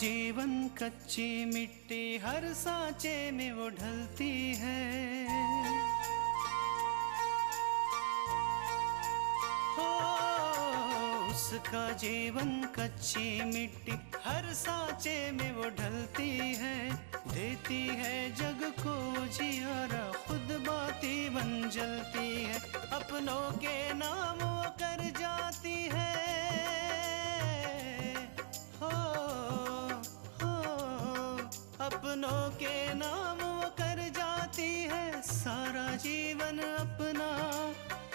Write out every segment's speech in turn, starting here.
जीवन कच्ची मिट्टी हर सांचे में वो ढलती है। हो उसका जीवन कच्ची मिट्टी हर सांचे में वो ढलती है। देती है जग को जियारा खुद बाती बन जलती है। अपनों के नाम वो कर जाती है। अपनों के नाम वो कर जाती है। सारा जीवन अपना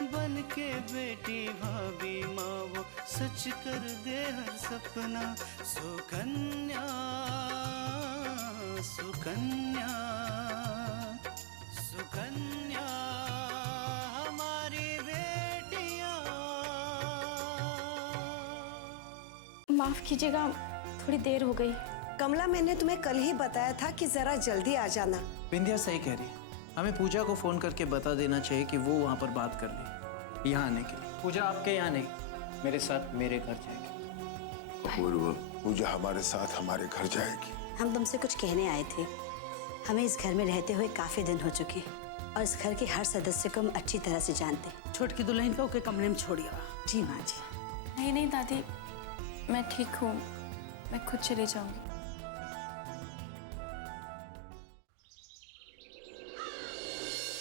बन के बेटी भाभी माँ वो सच कर दे हर सपना। सुकन्या सुकन्या सुकन्या हमारी बेटियाँ। माफ कीजिएगा, थोड़ी देर हो गई। कमला, मैंने तुम्हें कल ही बताया था कि जरा जल्दी आ जाना। बिंदिया सही कह रही है, हमें पूजा को फोन करके बता देना चाहिए कि वो वहाँ पर बात कर ले यहाँ आने के लिए। पूजा आपके यहाँ नहीं, मेरे साथ मेरे घर जाएगी। अपूर्व, पूजा हमारे साथ हमारे घर जाएगी। हम तुमसे कुछ कहने आए थे। हमें इस घर में रहते हुए काफी दिन हो चुके और इस घर के हर सदस्य को हम अच्छी तरह से जानते। छोटकी दुल्हन को के कमरे में छोड़िए। जी माँ जी। नहीं नहीं दादी, मैं ठीक हूँ, मैं खुद चली जाऊंगी।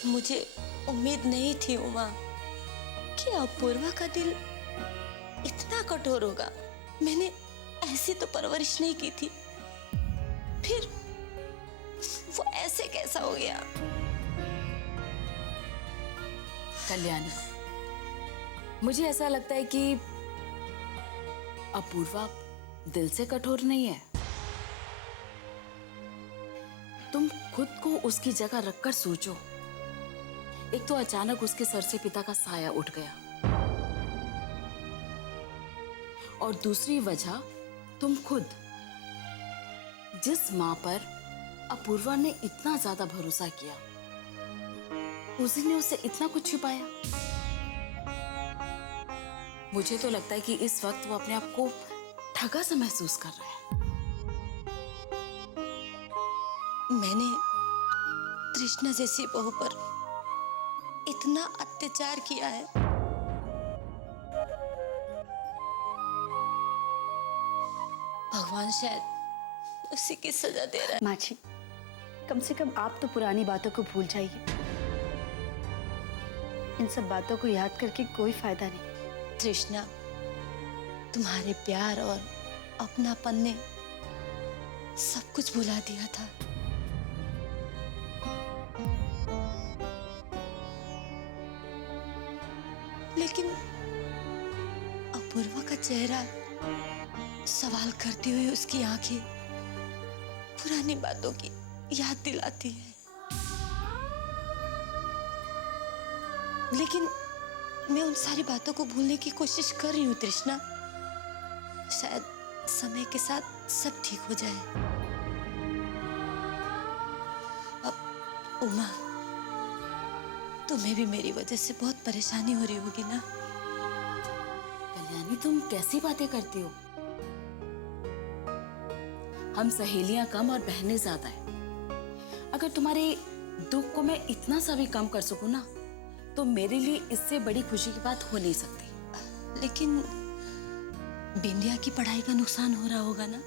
मुझे उम्मीद नहीं थी उमा कि अपूर्वा का दिल इतना कठोर होगा। मैंने ऐसी तो परवरिश नहीं की थी, फिर वो ऐसे कैसा हो गया? कल्याणी, मुझे ऐसा लगता है कि अपूर्वा दिल से कठोर नहीं है। तुम खुद को उसकी जगह रखकर सोचो। एक तो अचानक उसके सर से पिता का साया उठ गया, और दूसरी वजह तुम खुद। जिस मां पर अपूर्वा ने इतना ज्यादा भरोसा किया, उसी ने उससे इतना कुछ छुपाया। मुझे तो लगता है कि इस वक्त वो अपने आप को ठगा सा महसूस कर रहा है। मैंने तृष्णा जैसी बहू पर इतना अत्याचार किया है। भगवान शायद उसी की सजा दे रहा है। माँ जी, कम से कम आप तो पुरानी बातों को भूल जाइए। इन सब बातों को याद करके कोई फायदा नहीं। तृष्णा, तुम्हारे प्यार और अपनापन ने सब कुछ भुला दिया था। लेकिन अपूर्वा का चेहरा सवाल करती हुई उसकी आंखें पुरानी बातों की याद दिलाती है। लेकिन मैं उन सारी बातों को भूलने की कोशिश कर रही हूँ तृष्णा। शायद समय के साथ सब ठीक हो जाए। अब उमा, तुम्हें भी मेरी वजह से बहुत परेशानी हो रही होगी ना? कल्याणी, तुम कैसी बातें करती हो? हम सहेलियां कम और बहनें ज्यादा हैं। अगर तुम्हारे दुख को मैं इतना सा भी कम कर सकूं ना, तो मेरे लिए इससे बड़ी खुशी की बात हो नहीं सकती। लेकिन बिंदिया की पढ़ाई का नुकसान हो रहा होगा ना?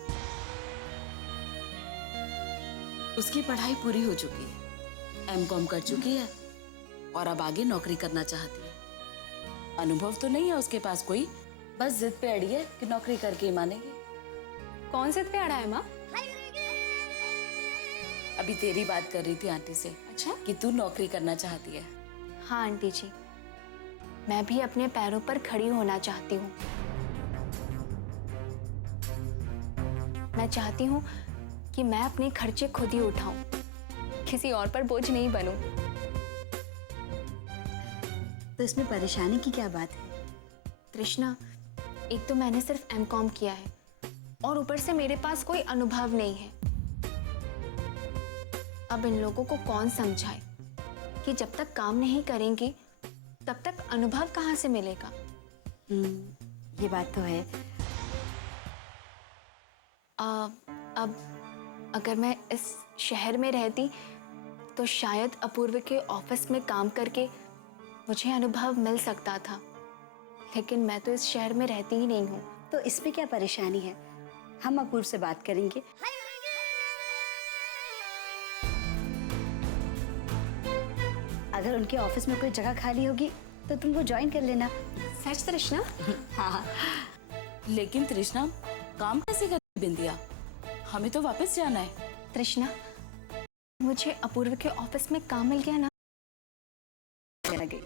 उसकी पढ़ाई पूरी हो चुकी है, M.Com कर चुकी है और अब आगे नौकरी करना चाहती है। अनुभव तो नहीं है उसके पास कोई, बस जिद पे अड़ी है कि नौकरी करके ही मानेगी। कौन जिद पे अड़ा है माँ? अभी तेरी बात कर रही थी आंटी से। अच्छा, कि तू नौकरी करना चाहती है। हाँ आंटी जी, मैं भी अपने पैरों पर खड़ी होना चाहती हूँ। मैं चाहती हूँ कि मैं अपने खर्चे खुद ही उठाऊं, किसी और पर बोझ नहीं बनूं। तो इसमें परेशानी की क्या बात है? तृष्णा, एक तो मैंने सिर्फ M.Com किया है और ऊपर से मेरे पास कोई अनुभव नहीं है। अब इन लोगों को कौन समझाए कि जब तक काम नहीं करेंगे तब तक अनुभव कहाँ से मिलेगा? ये बात तो है। अब अगर मैं इस शहर में रहती तो शायद अपूर्व के ऑफिस में काम करके मुझे अनुभव मिल सकता था, लेकिन मैं तो इस शहर में रहती ही नहीं हूँ। तो इसमें क्या परेशानी है? हम अपूर्व से बात करेंगे। अगर उनके ऑफिस में कोई जगह खाली होगी तो तुम वो ज्वाइन कर लेना। सच तृष्णा? हाँ। लेकिन तृष्णा, काम कैसे करेगी बिंदिया? हमें तो वापस जाना है। तृष्णा, मुझे अपूर्व के ऑफिस में काम मिल गया ना। लगे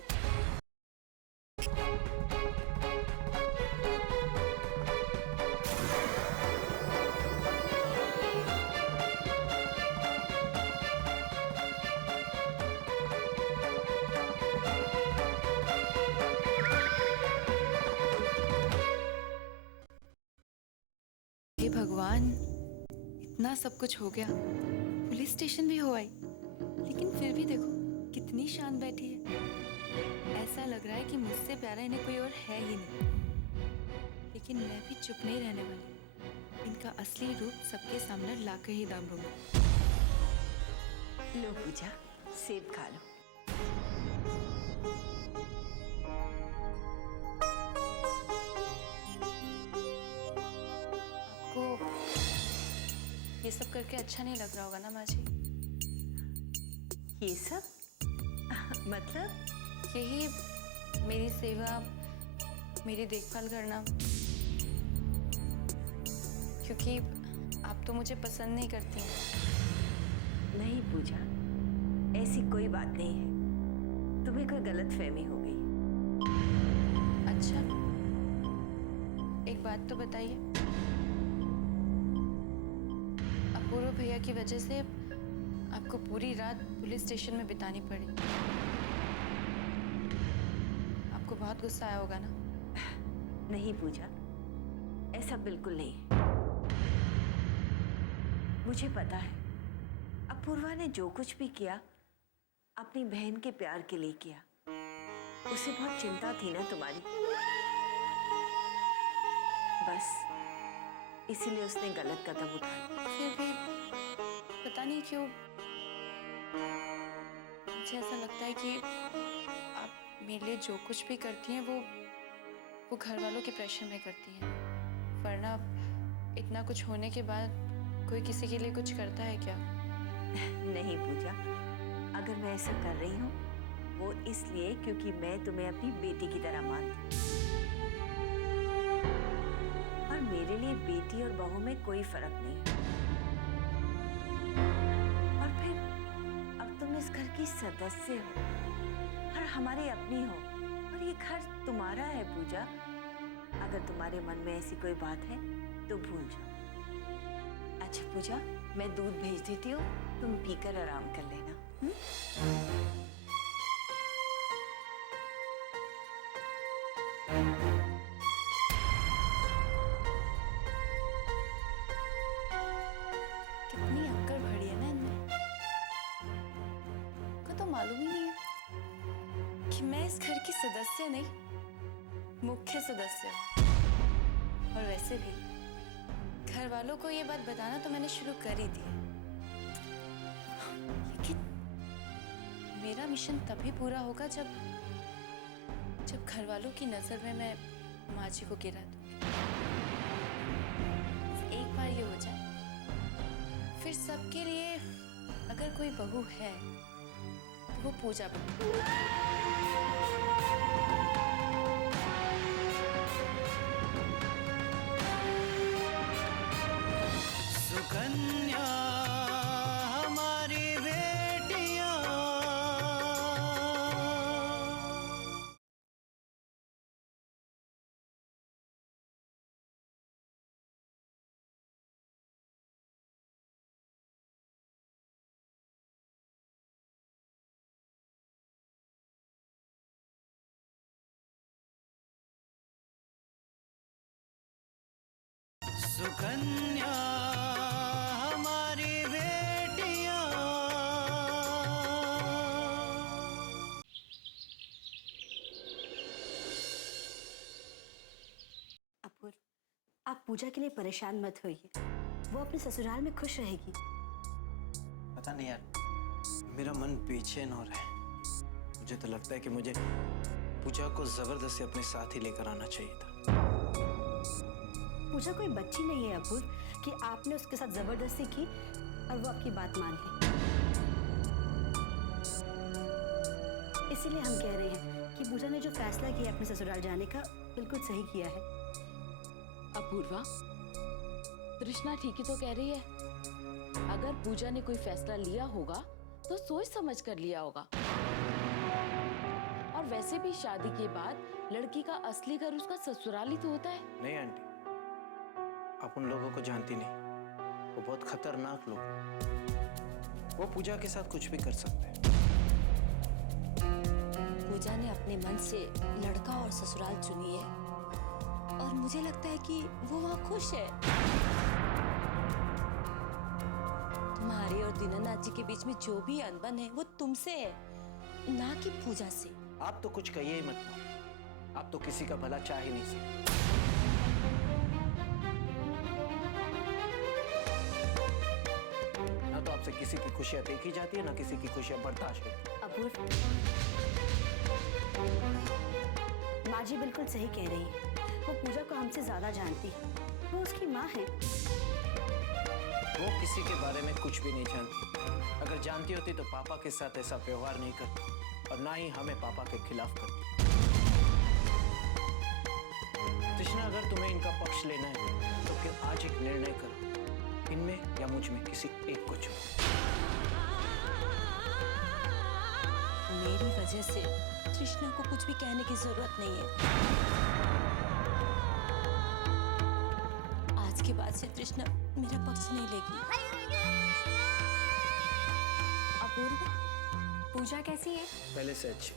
हे भगवान, इतना सब कुछ हो गया, पुलिस स्टेशन भी हो आई, लेकिन फिर भी देखो कितनी शांत बैठी है। ऐसा लग रहा है कि मुझसे प्यारा इन्हें कोई और है ही नहीं। लेकिन मैं भी चुप नहीं रहने वाली, इनका असली रूप सबके सामने लाकर ही दाम दूंगी। लो पूजा, सेब खा लो। आपको ये सब करके अच्छा नहीं लग रहा होगा ना माँ जी? ये सब मतलब? यही मेरी सेवा, मेरी देखभाल करना, क्योंकि आप तो मुझे पसंद नहीं करती हैं। नहीं पूजा, ऐसी कोई बात नहीं है। तुम्हें कोई गलतफहमी हो गई। अच्छा, एक बात तो बताइए, अपूर्व भैया की वजह से आपको पूरी रात पुलिस स्टेशन में बितानी पड़ी। आपको बहुत गुस्सा आया होगा ना? नहीं पूजा, ऐसा बिल्कुल नहीं। मुझे पता है अपूर्वा ने जो कुछ भी किया अपनी बहन के प्यार के लिए किया। उसे बहुत चिंता थी ना तुम्हारी, बस इसीलिए उसने गलत कदम उठाया। फिर भी पता नहीं क्यों मुझे ऐसा लगता है कि आप मेरे लिए जो कुछ भी करती हैं वो घर वालों के प्रेशर में करती हैं। वरना इतना कुछ होने के बाद कोई किसी के लिए कुछ करता है क्या? नहीं पूजा, अगर मैं ऐसा कर रही हूँ वो इसलिए क्योंकि मैं तुम्हें अपनी बेटी की तरह मानती हूँ। और मेरे लिए बेटी और बहू में कोई फर्क नहीं। और फिर अब तुम इस घर की सदस्य हो और हमारी अपनी हो, और ये घर तुम्हारा है पूजा। अगर तुम्हारे मन में ऐसी कोई बात है तो भूल जाओ। अच्छा पूजा, मैं दूध भेज देती हूँ, तुम पीकर आराम कर लेना। कितनी अक्कड़ भरी है ना इनमें। को तो मालूम ही नहीं है कि मैं इस घर की सदस्य नहीं, मुख्य सदस्य हूँ। और वैसे भी घर वालों को ये बात बताना तो मैंने शुरू कर ही दी, लेकिन मेरा मिशन तभी पूरा होगा जब घर वालों की नजर में मैं माँ जी को गिरा दूंगी। एक बार ये हो जाए, फिर सबके लिए अगर कोई बहू है तो वो पूजा बहू। सुकन्या हमारी बेटियां, सुकन्या हमारी बेटियां। अपूर्व, आप पूजा के लिए परेशान मत होइए। वो अपने ससुराल में खुश रहेगी। पता नहीं यार, मेरा मन बेचैन हो रहा है। मुझे तो लगता है कि मुझे पूजा को जबरदस्ती अपने साथ ही लेकर आना चाहिए था। पूजा कोई बच्ची नहीं है अपूर्व कि आपने उसके साथ जबरदस्ती की और वो आपकी बात मान ली। इसीलिए हम कह रहे हैं कि पूजा ने जो फैसला किया अपने ससुराल जाने का, बिल्कुल सही किया है। अपूर्वा, तृष्णा ठीक ही तो कह रही है। अगर पूजा ने कोई फैसला लिया होगा तो सोच समझ कर लिया होगा। और वैसे भी शादी के बाद लड़की का असली घर उसका ससुराल ही तो होता है। नहीं आंटी, आप उन लोगों को जानती नहीं। वो बहुत खतरनाक लोग हैं। वो पूजा के साथ कुछ भी कर सकते हैं। पूजा ने अपने मन से लड़का और ससुराल चुनी है और मुझे लगता है कि वो वहाँ खुश है। तुम्हारे और दीनानाथ जी के बीच में जो भी अनबन है वो तुमसे है, ना कि पूजा से। आप तो कुछ कहिए ही मत। आप तो किसी का भला चाह ही नहीं सकते। ना तो आपसे किसी की खुशियां देखी जाती है, ना किसी की खुशियां बर्दाश्त होती है। अपूर्व, माँ जी बिल्कुल सही कह रही है। वो पूजा को हमसे ज्यादा जानती है। वो उसकी माँ है। वो किसी के बारे में कुछ भी नहीं जानती। अगर जानती होती तो पापा के साथ ऐसा व्यवहार नहीं करती और ना ही हमें पापा के खिलाफ करती। तृष्णा, अगर तुम्हें इनका पक्ष लेना है तो फिर आज एक निर्णय करो, इनमें या मुझ में किसी एक को चुनो। मेरी वजह से तृष्णा को कुछ भी कहने की जरूरत नहीं है। आज के बाद से तृष्णा मेरा पक्ष नहीं लेगी। अपूर्व, पूजा कैसी है? पहले से अच्छी।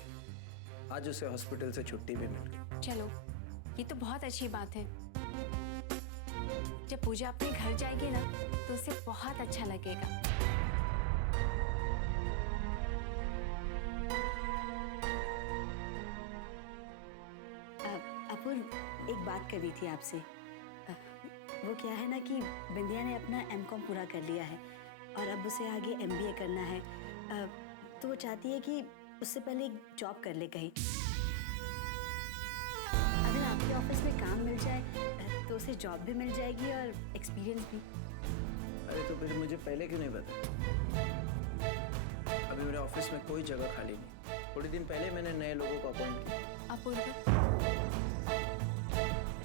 आज उसे हॉस्पिटल से छुट्टी भी मिल गई। चलो, ये तो बहुत अच्छी बात है। जब पूजा अपने घर जाएगी ना तो उसे बहुत अच्छा लगेगा। अपूर्व, एक बात करनी थी आपसे। वो क्या है ना कि बिंदिया ने अपना एमकॉम पूरा कर लिया है और अब उसे आगे एमबीए करना है। तो वो चाहती है कि उससे पहले एक जॉब कर ले कहीं। अगर आपके ऑफिस में काम मिल जाए तो उसे जॉब भी मिल जाएगी और एक्सपीरियंस भी। अरे तो फिर मुझे पहले क्यों नहीं बताया? अभी मेरे ऑफिस में कोई जगह खाली नहीं। थोड़ी दिन पहले मैंने नए लोगों को अपॉइंट किया। अपूर्व,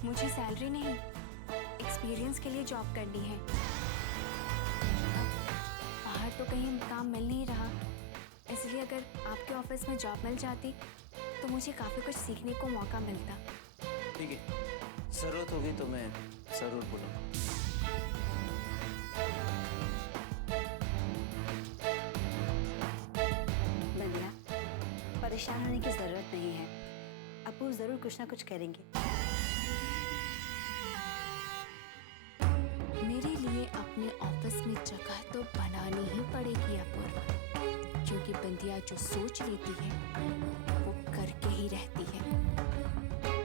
मुझे सैलरी नहीं, एक्सपीरियंस के लिए जॉब करनी है। बाहर तो कहीं काम मिल नहीं रहा, इसलिए अगर आपके ऑफिस में जॉब मिल जाती तो मुझे काफ़ी कुछ सीखने को मौका मिलता। ठीक है, जरूरत होगी तो मैं जरूर बोलूँगा। बिंदिया, परेशान होने की जरूरत नहीं है। अपूर्व जरूर कुछ ना कुछ करेंगे। मेरे लिए अपने ऑफिस में जगह तो बनानी ही पड़ेगी अपूर्व, क्योंकि बिंदिया जो सोच लेती है वो करके ही रहती है।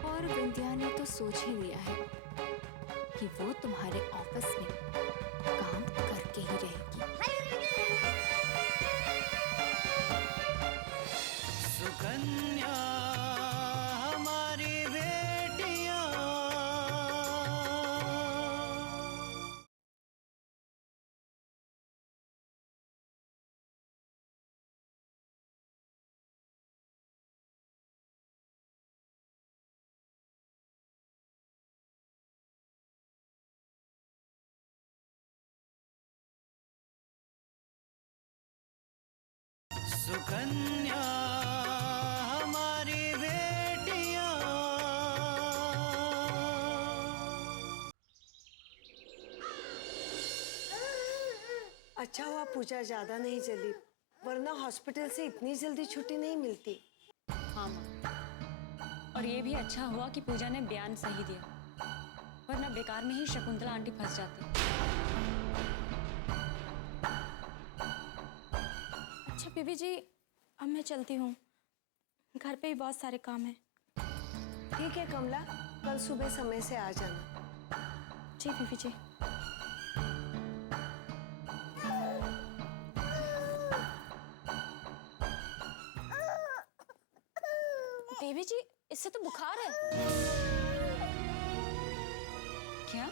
और बिंदिया ने तो सोच ही लिया है कि वो तुम्हारे ऑफिस में काम करके ही रहेगी। सुकन्या हमारी बेटियां। सुकन्या हमारी बेटियां। अच्छा हुआ पूजा ज्यादा नहीं चली, वरना हॉस्पिटल से इतनी जल्दी छुट्टी नहीं मिलती। हाँ माँ, और ये भी अच्छा हुआ कि पूजा ने बयान सही दिया, वरना बेकार में ही शकुंतला आंटी फंस जाती। अच्छा बीबी जी, अब मैं चलती हूँ, घर पे भी बहुत सारे काम हैं। ठीक है कमला, कल सुबह समय से आ जाना। जी बीबी जी। बेबी जी, इससे तो बुखार है। क्या?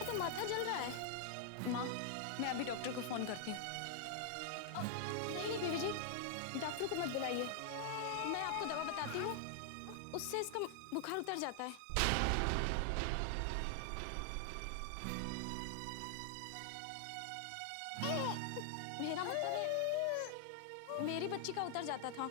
तो माथा जल रहा है। माँ, मैं अभी डॉक्टर को फोन करती हूँ। नहीं नहीं बेबी जी, डॉक्टर को मत बुलाइए। मैं आपको दवा बताती हूँ, उससे इसका बुखार उतर जाता है। मेरा मतलब है मेरी बच्ची का उतर जाता था।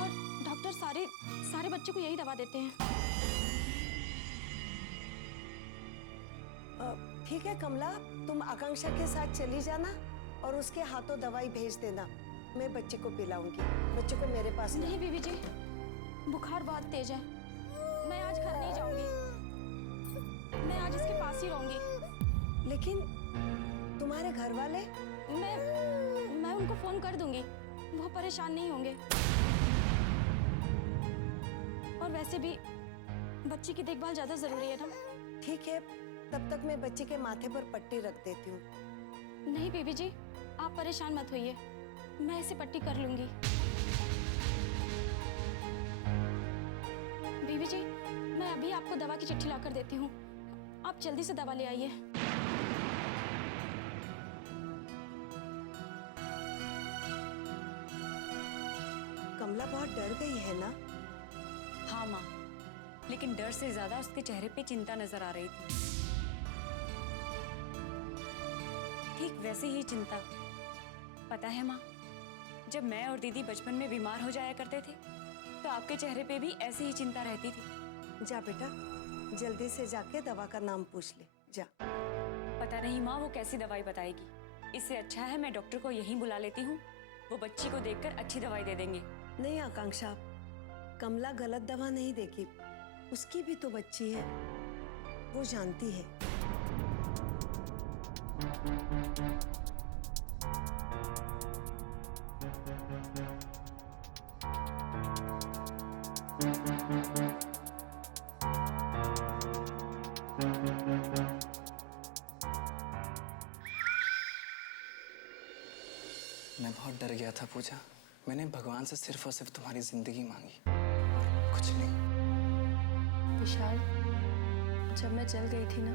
और डॉक्टर सारे बच्चों को यही दवा देते हैं। ठीक है कमला, तुम आकांक्षा के साथ चली जाना और उसके हाथों दवाई भेज देना। मैं बच्चे को पिलाऊंगी। बच्चे को मेरे पास नहीं बीबी जी, बुखार बहुत तेज है। मैं आज घर नहीं जाऊंगी। मैं आज इसके पास ही रहूंगी। लेकिन तुम्हारे घर वाले? मैं उनको फोन कर दूंगी, वो परेशान नहीं होंगे। और वैसे भी बच्ची की देखभाल ज्यादा जरूरी है ना। ठीक है, तब तक मैं बच्चे के माथे पर पट्टी रख देती हूँ। नहीं बेबी जी, आप परेशान मत होइए, मैं इसे पट्टी कर लूंगी। बेबी जी, मैं अभी आपको दवा की चिट्ठी लाकर देती हूँ, आप जल्दी से दवा ले आइए। कमला बहुत डर गई है ना? हाँ माँ, लेकिन डर से ज्यादा उसके चेहरे पे चिंता नजर आ रही थी। ठीक वैसे ही चिंता। पता है माँ, जब मैं और दीदी बचपन में बीमार हो जाया करते थे तो आपके चेहरे पे भी ऐसी ही चिंता रहती थी। जा बेटा, जल्दी से जाके दवा का नाम पूछ ले, जा। पता नहीं माँ वो कैसी दवाई बताएगी। इससे अच्छा है मैं डॉक्टर को यहीं बुला लेती हूँ, वो बच्ची को देखकर अच्छी दवाई दे देंगे। नहीं आकांक्षा, कमला गलत दवा नहीं देगी। उसकी भी तो बच्ची है, वो जानती है। मैं बहुत डर गया था पूजा। मैंने भगवान से सिर्फ और सिर्फ तुम्हारी जिंदगी मांगी, कुछ नहीं। विशाल, जब मैं चल गई थी ना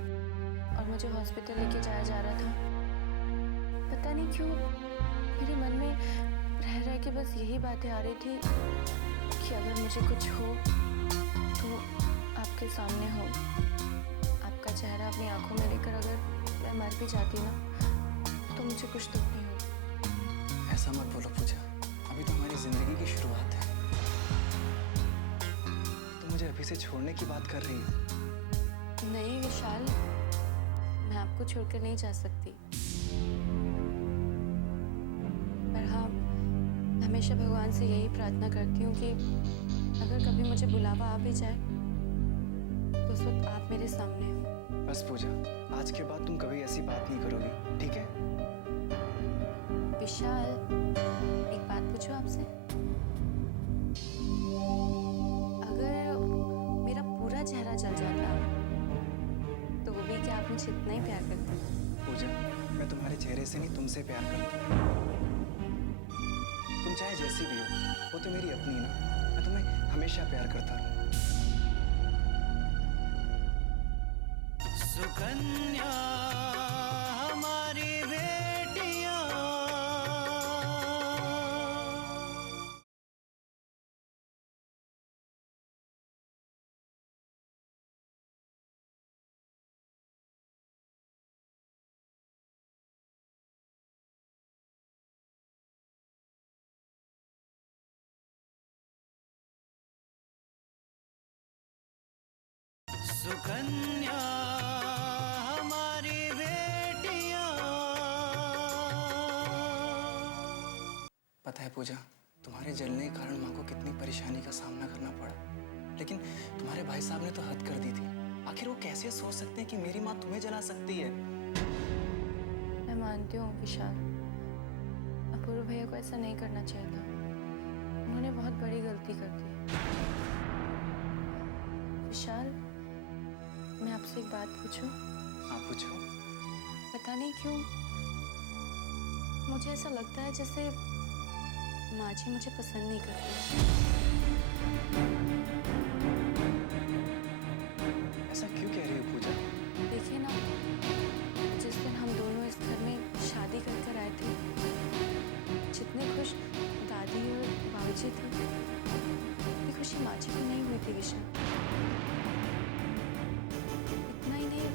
और मुझे हॉस्पिटल लेके जाया जा रहा था, पता नहीं क्यों मेरे मन में रह रह के बस यही बातें आ रही थी कि अगर मुझे कुछ हो तो आपके सामने हो, आपका चेहरा अपनी आंखों में लेकर अगर मैं मर भी जाती ना तो मुझे कुछ दुख नहीं होगा। ऐसा मत बोलो पूजा, अभी तो हमारी जिंदगी की शुरुआत है। तुम मुझे अभी से छोड़ने की बात कर रही हो। नहीं विशाल, मैं आपको छोड़कर नहीं जा सकती, पर हाँ, हमेशा भगवान से यही प्रार्थना करती हूँ कि अगर कभी मुझे बुलावा आ भी जाए तो उस वक्त आप मेरे सामने हो। बस पूजा, आज के बाद तुम कभी ऐसी बात नहीं करोगी, ठीक है? विशाल, एक बात पूछूं आपसे? अगर मेरा पूरा चेहरा जल जाता तो वो भी क्या आप मुझे इतना ही प्यार करते? पूजा, मैं तुम्हारे चेहरे से नहीं तुमसे प्यार करता हूँ। तुम चाहे जैसी भी हो, वो तो मेरी अपनी ना। मैं तुम्हें हमेशा प्यार करता रहूँगा। सुकन्या हमारी बेटियां, सुकन्या हमारी बेटियां। पता है पूजा, तुम्हारे जलने के कारण माँ को कितनी परेशानी का सामना करना पड़ा, लेकिन तुम्हारे भाई साहब ने तो हद कर दी थी। आखिर वो कैसे सोच सकते हैं कि मेरी माँ तुम्हें जला सकती है? मैं मानती हूँ विशाल, अपूर्व भैया को ऐसा नहीं करना चाहिए था। उन्होंने बहुत बड़ी गलती कर दी। विशाल, मैं आपसे एक बात पूछूं? हाँ पूछो। पता नहीं क्यों मुझे ऐसा लगता है जैसे माँ जी मुझे पसंद नहीं करती। ऐसा क्यों कह रही हो पूजा? देखिए ना, जिस दिन हम दोनों इस घर में शादी कर कर आए थे, जितने खुश दादी और बाबूजी थे, इतनी खुशी माँ जी को नहीं हुई थी विशाल। इतना ही नहीं,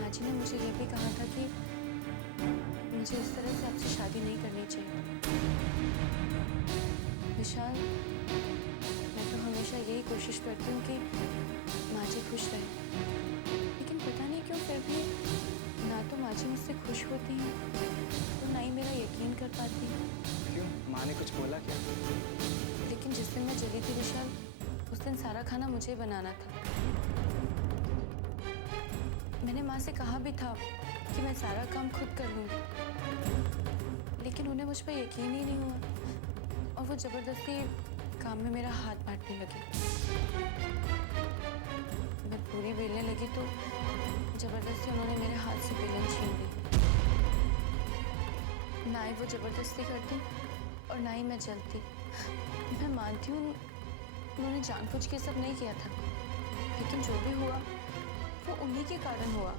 माँ जी ने मुझे यह भी कहा था कि मुझे इस तरह से आपसे शादी नहीं करनी चाहिए। विशाल, मैं तो हमेशा यही कोशिश करती हूँ कि माँ जी खुश रहे, लेकिन पता नहीं क्यों फिर भी ना तो माँ जी मुझसे खुश होती हैं और ना ही मेरा यकीन कर पाती हैं। क्यों, माँ ने कुछ बोला क्या? लेकिन जिस दिन मैं चली थी विशाल, उस दिन सारा खाना मुझे बनाना था। मैंने माँ से कहा भी था कि मैं सारा काम खुद कर लूँगी, लेकिन उन्हें मुझ पर यकीन ही नहीं हुआ और वो जबरदस्ती काम में मेरा हाथ बांटने लगे। मैं पूरी बेलने लगी तो जबरदस्ती उन्होंने मेरे हाथ से बेलन छीन ली। ना ही वो जबरदस्ती करती और ना ही मैं जलती। मैं मानती हूँ उन्होंने जानबूझ के सब नहीं किया था, लेकिन जो भी हुआ वो उन्हीं के कारण हुआ।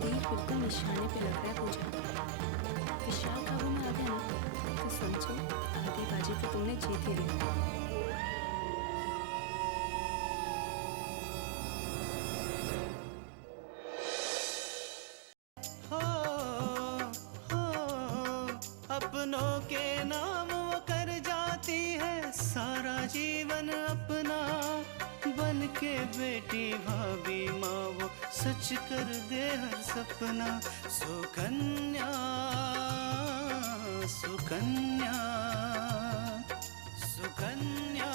बिल्कुल निशाने पे लग रहा है पूजा। विशाल काबू में आ गया ना तो समझो आधी बाजी तो तुमने जीत ही ली। हो, अपनों के नाम वो कर जाती है सारा जीवन अपना, बन के बेटी भाभी माँ वो सच कर दे हर सपना। सुकन्या सुकन्या सुकन्या